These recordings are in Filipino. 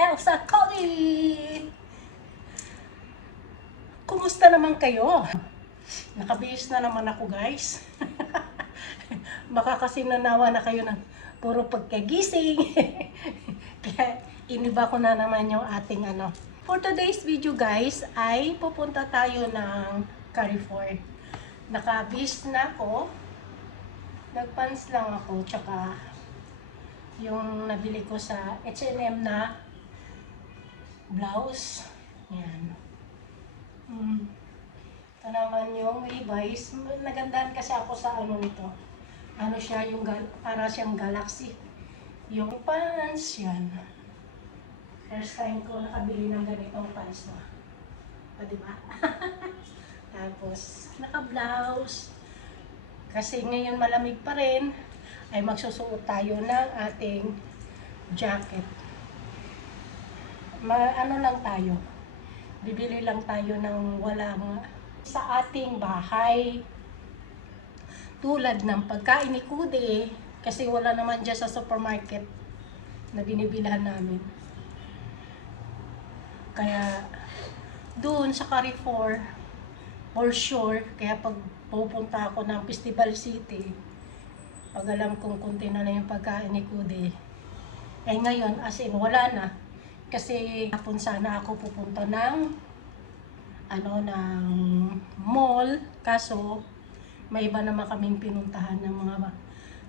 Elsa Collie! Kumusta naman kayo? Nakabihis na naman ako, guys. Baka kasi nanawa na kayo ng puro pagkagising. Kaya iniba ko na naman yung ating ano. For today's video, guys, ay pupunta tayo ng Carrefour. Nakabihis na ako. Nagpants lang ako, tsaka yung nabili ko sa H&M na blouse. Yan. Ito naman yung Levi's. Nagandahan kasi ako sa ano nito. Ano siya, yung para siyang galaxy. Yung pants, yan. First time ko nakabili ng ganitong pants na. Diba? Tapos, naka-blouse. Kasi ngayon malamig pa rin, ay magsusuot tayo ng ating jacket. Ano lang tayo, bibili lang tayo ng walang sa ating bahay. Tulad ng pagkain ni Kude, kasi wala naman dyan sa supermarket na binibilhan namin. Kaya doon sa Carrefour, for sure, kaya pag pupunta ako ng Festival City, pag alam kong konti na yung pagkain ni Kude, eh ngayon as in wala na. Kasi hapon sana ako pupunta ng ng mall, kaso may iba naman kaming pinuntahan ng mga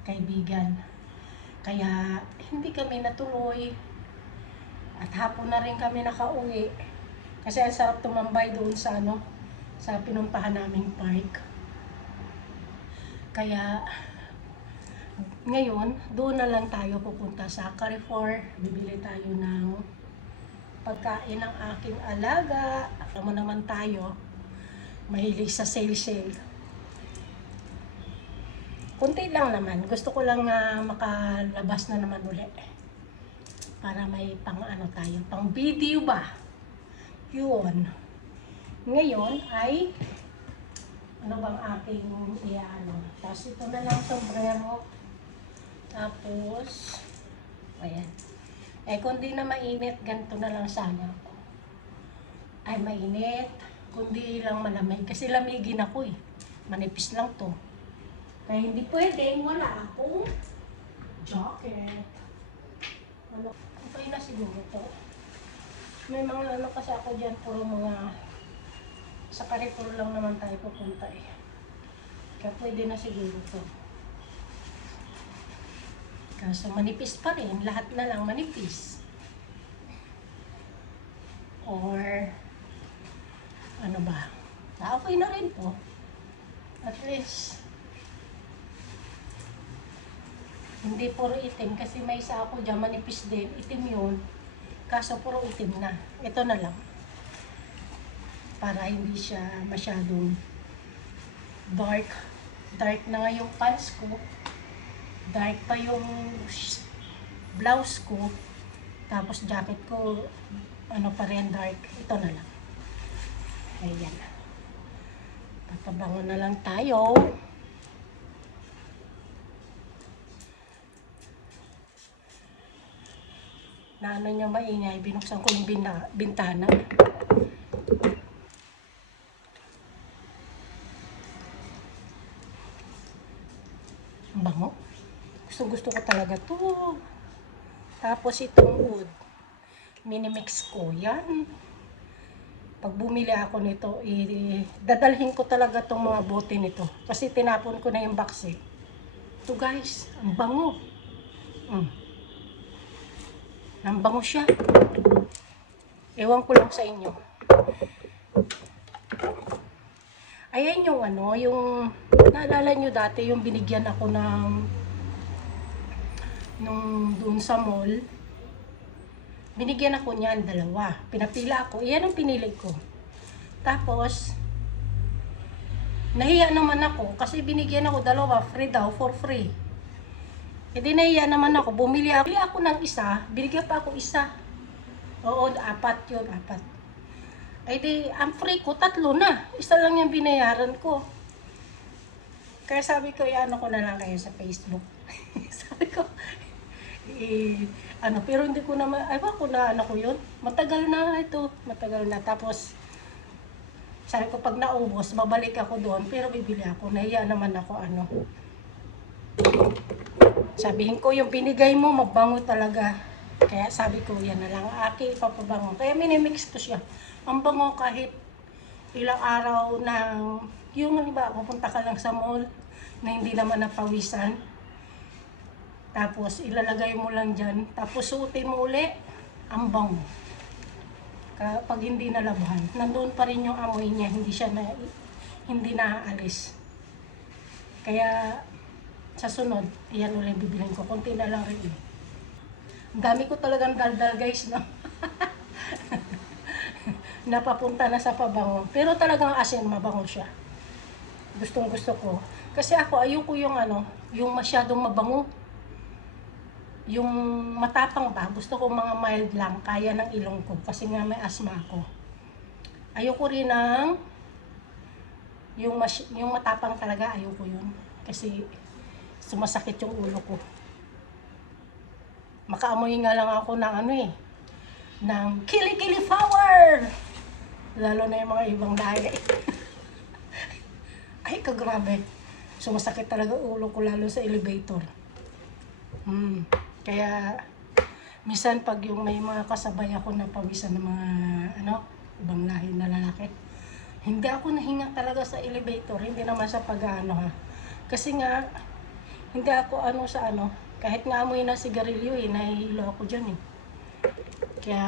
kaibigan. Kaya hindi kami natuloy at hapon na rin kami nakauwi. Kasi ang sarap tumambay doon sa sa pinuntahan naming park. Kaya ngayon, doon na lang tayo pupunta sa Carrefour. Bibili tayo ng pagkain ng aking alaga. Alam mo naman tayo, mahilig sa sale-sale. Kunti lang naman. Gusto ko lang makalabas na naman ulit. Para may pang tayo, pang video ba? Yun. Ngayon ay ano bang aking Tapos ito na lang sombrero. Tapos ayan. Kung di na mainit, ganito na lang sana ako. Ay mainit, kundi lang malamig. Kasi lamigin ako manipis lang to. Kaya hindi pwedeng wala akong jacket. Okay na siguro to. May mga kasi ako dyan, puro mga sa Carrefour lang naman tayo pupunta Kaya pwede na siguro to. Kaso manipis pa rin, lahat na lang manipis. Or ano ba? Okay na rin to. At least hindi puro itim kasi may isa ako dyan manipis din, itim yun. Kaso puro itim na. Ito na lang. Para hindi siya masyadong dark. Dark na nga yung pants ko. Dark pa yung blouse ko. Tapos jacket ko, pa rin dark. Ito na lang. Ayan. Papabango na lang tayo. Na ano niya maingay, binuksan ko yung bintana. Ang bango. Gusto ko talaga to. Tapos itong wood, minimix ko. Yan. Pag bumili ako nito, dadalhin ko talaga tong mga bote nito. Kasi tinapon ko na yung box Ito guys, ang bango. Ang bango siya. Ewan ko lang sa inyo. Ayan yung yung naalala nyo dati yung binigyan ako nung doon sa mall. Binigyan ako niyan, 2. Pinapila ako. Iyan ang pinili ko. Tapos, nahiya naman ako kasi binigyan ako 2, free daw, for free. Di nahiya naman ako. Bumili ako ng isa, binigyan pa ako isa. Oo, 4 yun, 4. Ay di, ang free ko, 3 na. Isa lang yung binayaran ko. Kaya sabi ko, ko na lang kayo sa Facebook. Sabi ko, ano, pero hindi ko naman, ay ko na ano ko yun. Matagal na ito, matagal na. Tapos, sabi ko pag naubos, babalik ako doon, pero bibili ako. Nahiya naman ako, ano. Sabihin ko, yung binigay mo, mabango talaga. Kaya sabi ko, yan na lang, aking ipapabango. Kaya minimix ko siya. Ang bango kahit ilang araw na, yung halimbawa, pupunta ka lang sa mall, na hindi naman napawisan. Tapos, ilalagay mo lang dyan. Tapos, suotin mo uli, ang bango. Kapag hindi nalabahan, nandoon pa rin yung amoy niya, hindi naaalis. Kaya, sa sunod, yan ulit bibilhin ko. Kunti na lang rin. Ang dami ko talagang daldal guys, no? Napapunta na sa pabango. Pero talagang asin, mabango siya. Gustong gusto ko. Kasi ako, ayoko yung ano, yung masyadong mabango. Yung matapang ba, gusto ko mga mild lang, kaya ng ilong ko. Kasi nga may asthma ako. Ayoko rin ng yung matapang talaga, ayoko yun. Kasi sumasakit yung ulo ko. Makaamoy nga lang ako ng ano eh, ng kilikili flower. Lalo na yung mga ibang daya. Ay, kagrabe. Sumasakit talaga ulo ko lalo sa elevator. Kaya, minsan pag yung may mga kasabay ako na pawisan ng mga, ano, ibang lahi na lalaki, hindi ako nahinga talaga sa elevator. Hindi naman sa pag-ano ha. Kasi nga, hindi ako ano sa ano, kahit nga amoy na sigarilyo eh, nahihilo ako dyan eh. Kaya,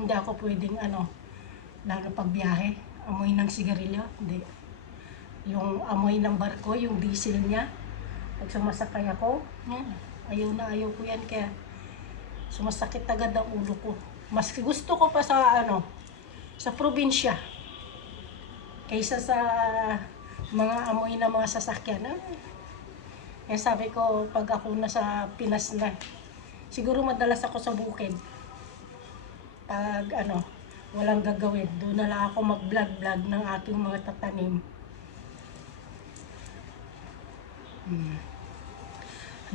hindi ako pwedeng ano, lalo pag biyahe, amoy ng sigarilyo, hindi. Yung amoy ng barko, yung diesel niya, pag sumasakay ako, ayaw ko yan, kaya sumasakit agad ang ulo ko. Mas gusto ko pa sa ano, sa probinsya, kaysa sa mga amoy na mga sasakyan. Kaya sabi ko, pag ako nasa Pinas na, siguro madalas ako sa bukid. Pag ano, walang gagawin, doon na lang ako mag-vlog-vlog ng aking mga tatanim.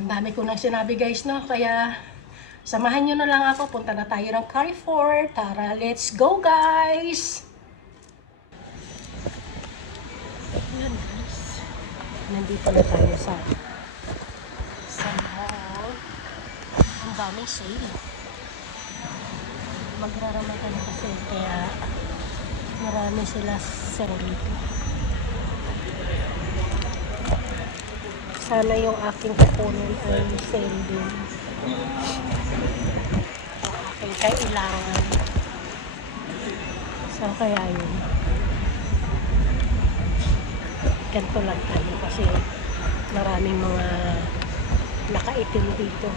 Ang dami ko nang sinabi guys, no? Kaya samahan nyo na lang ako. Punta na tayo ng Carrefour. Tara, let's go guys! Ayan guys. Nandito na tayo sa mall. Ang daming sale. Magraramadan kasi kaya marami sila sale dito. Sana yung aking kukunin ay sale din. Aking kailangan. So kaya yun. Ganito lang tayo kasi maraming mga nakaitim dito.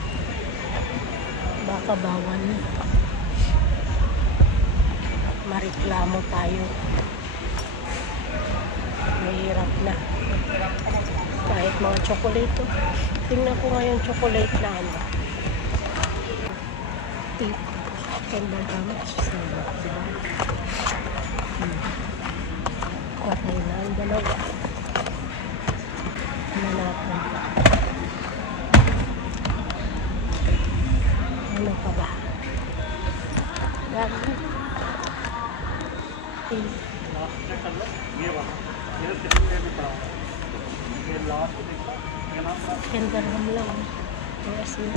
Baka bawal. Mareklamo tayo. Mahirap na. Kahit mga chocolate. Tingnan ko nga yung chocolate na ano. Tender damage. Diba? Okay na ang dalawa. Ano natin? Ano pa ba? Dami. Kendarham lang. US na.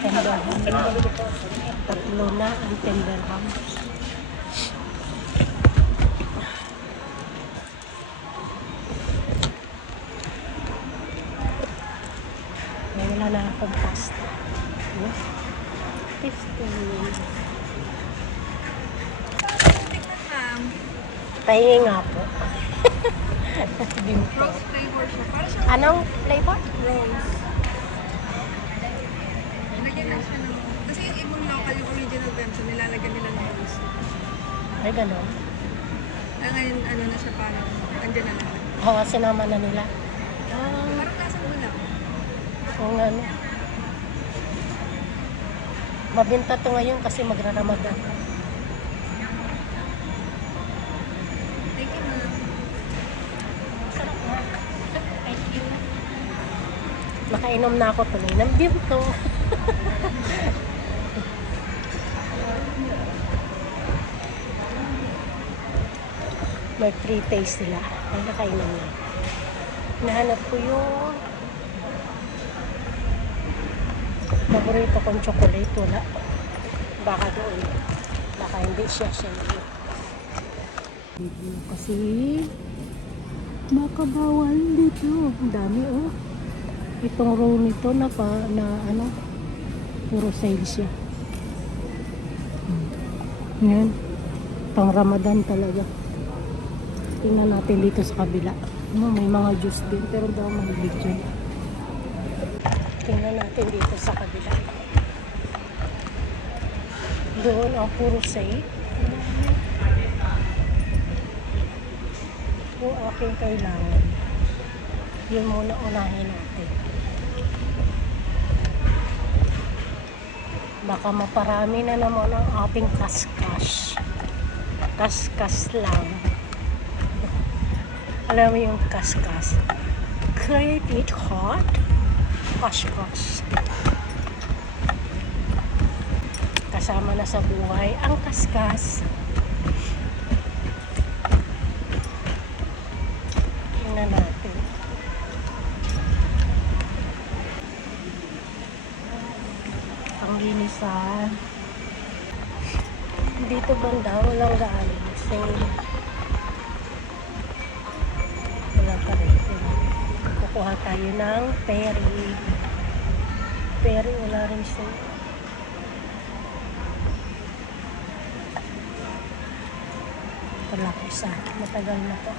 Kendarham. Tatlo na ang Kendarham. Wala na akong pasta. 15. Pahingi nga po. Rose flavor siya. Para siya Anong flavor? rose. Lagyan lang siya ng... Kasi yung ibang local, yung original Benson, nilalagyan nila ng rose. Ay, gano'n. Ngayon, ano na siya parang, andyan na lang. Oo, sinama na nila. Parang lasang ulam. Kung ano. Mabinta to ngayon kasi magraramadan. Thank you, ma'am. Sarap nga. Thank you. nakainom na ako tuloy ng Vimto. May free taste sila. Ay, nakainom na. Nahanap ko yung paborito kong chocolate. Wala. Baka doon. Baka hindi siya kasi makabawal dito. Ang dami oh. Itong row nito na ano, puro sale siya. Yan. Pang Ramadan talaga. Tingnan natin dito sa kabila. May mga juice din pero daw mahilig dyan. Tingnan natin dito sa kabila. Doon ang puro sale. Yung aking kailangan. Yun muna unahin natin. Baka maparami na naman ang ating kaskas. Kaskas lang. Alam mo yung kaskas. Create it hot. Kaskas. Kasama na sa buhay ang kaskas. Tingnan natin. Ang linisan. Dito banda, walang gaano. Same. Wala pa rin. Kukuha tayo ng peri. Peri, wala rin same. Wala ko isa. Matagal na to.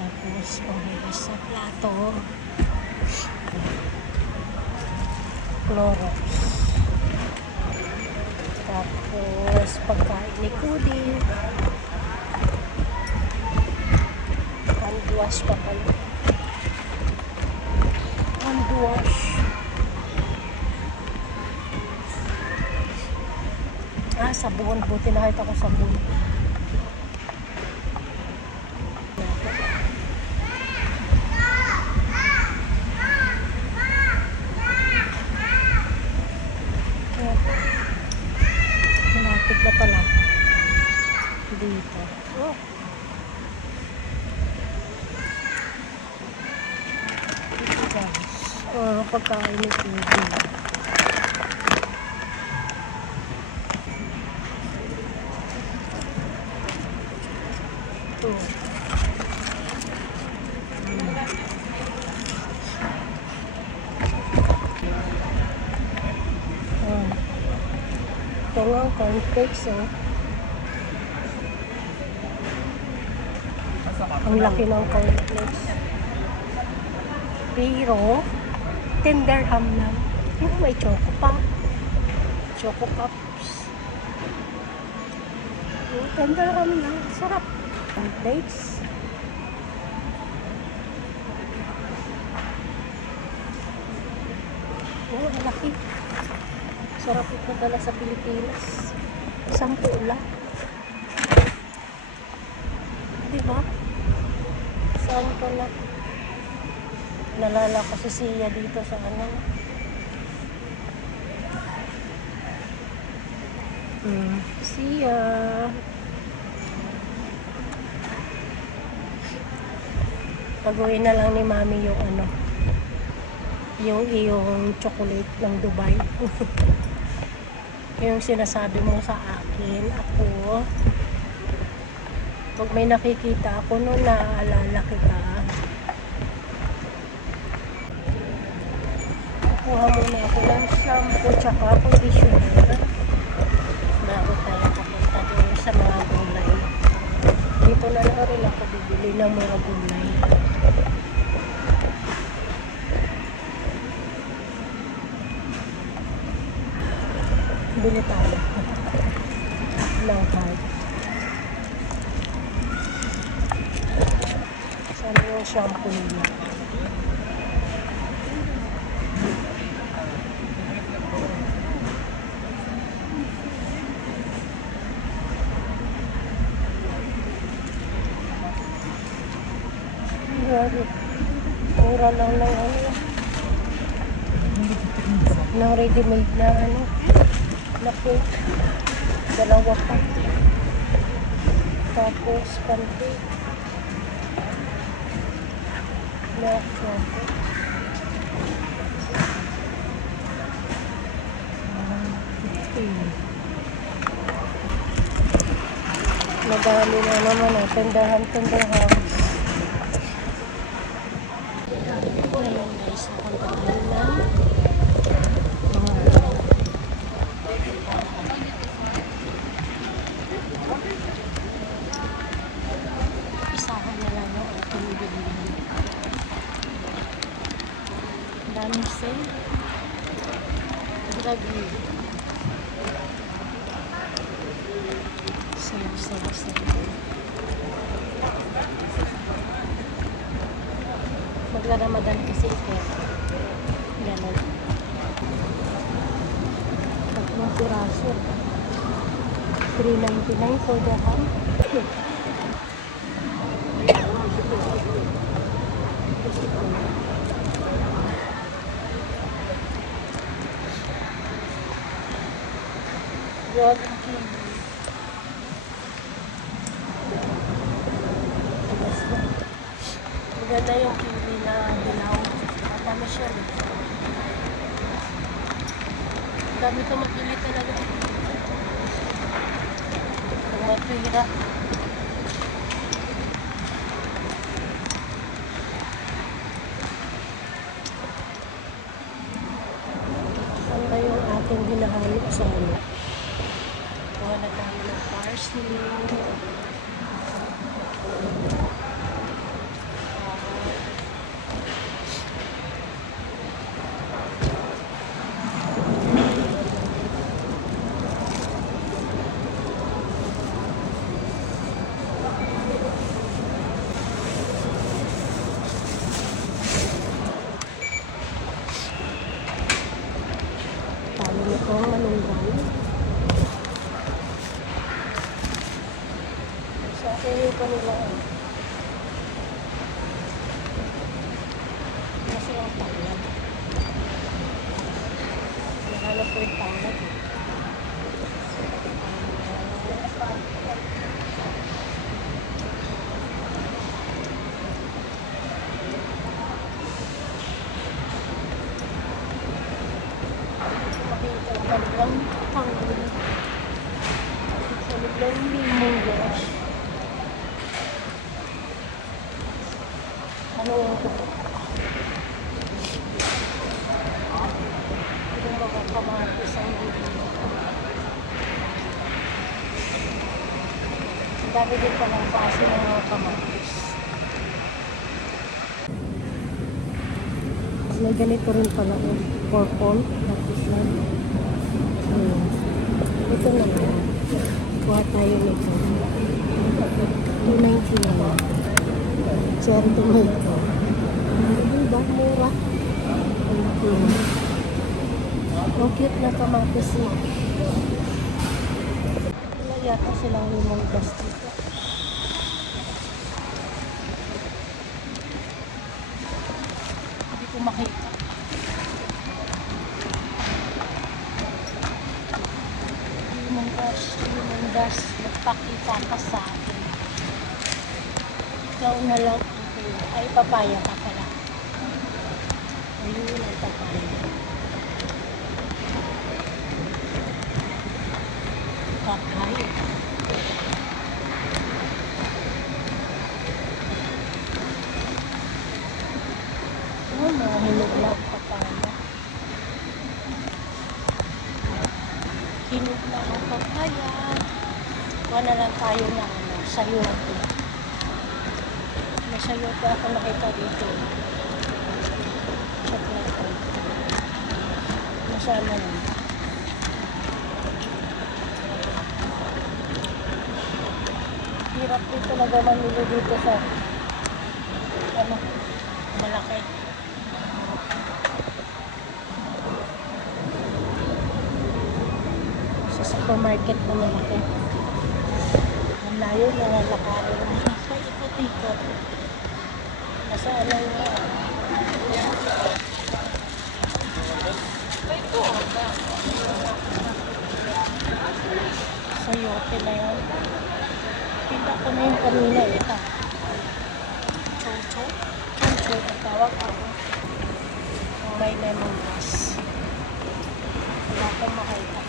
Tapos, panghilis sa plato. Clorox. Tapos, pagkain ni Cody. Hand wash pa pala. Hand wash. Sabon. Buti nakita ko sabon. Malapit na pala dito. Oh. Ito guys. Pagkain ni Cody. Ito. Ito nga, cornflakes oh. Ang laki ng cornflakes. Pero, 10 dirham lang. May choco pa. Choco cups. 10 dirham lang. Sarap. Cornflakes. Oh, ang laki. Sarap ito dala sa Pilipinas. 10 lang. Diba? Saan ko na? Nalala ko si Sia dito sa ano. Sia. Pag-uwi na lang ni Mami yung ano. Yung iyong chocolate ng Dubai. Yung sinasabi mo sa akin, ako, pag may nakikita ako noon, naaalala kita. Kukuha muna ako ng shampoo tsaka conditioner bago tayo papunta doon sa mga gulay. Dito na lang rin ako bibili ng mga gulay. Bili tayo ng card. Saan yung shampoo nila? Grabe. Mura lang ng ano. ng ready-made na ano, na cake. Dalawa pa. Tapos, pancake. Milk chocolate. Madami na naman ang tindahan-tindahan. Ngayon guys, napunta tayo na isahan na lang yung ating bilhin. Ang daming sale. Grabe. Sale. Magla-Ramadan kasi ito. Ganun. Tatlong piraso. $3.99 for the ham. Golden kiwi. Maganda yung kiwi na dilaw. Matami siya. Dami ka magpili talaga. Ang mapira. Saan ba yung ating hinahanap sa ano? Kuha na tayo ng parsley. Talo na itong manunggal. Sa akin yung kanilang kasi ang tanglad. Nahanap ko yung tanglad. Makita ang kanilang tanglad. Sa kanilang limong gosh. Ano yung mga kamatis ang bibili. Ang dami din palang klase ng mga kamatis. May ganito rin pala yung purple. Tapos na. Ayan. Ito na lang. Kuha tayo nito. $2.99. Cherry tomato. Diba? Mura. Ang cute na kamatis mo. Wala yata silang limong gas dito. Hindi ko makita. Limong gas. Nagpakita ka sa akin. Ikaw na lang. Ay, papaya ka pala. Ayun ang papaya. Papaya. Oh, mga hinog lang papaya. Hinog lang ang papaya. Kuha na lang tayo ng sayote. May sayote ako nakita dito. Chocolate. Masama lang. Hirap din talaga mamili dito sa ano, malaki. Sa supermarket na malaki. Ang layo na nalakarin. Paikot-ikot. Nasa ano yung Ito, sayote na yan. Kita ko na yung kanina eh. Ito. Chow-chow? Chow-chow ang tawag ako. Ang may lemongrass. Wala akong makita.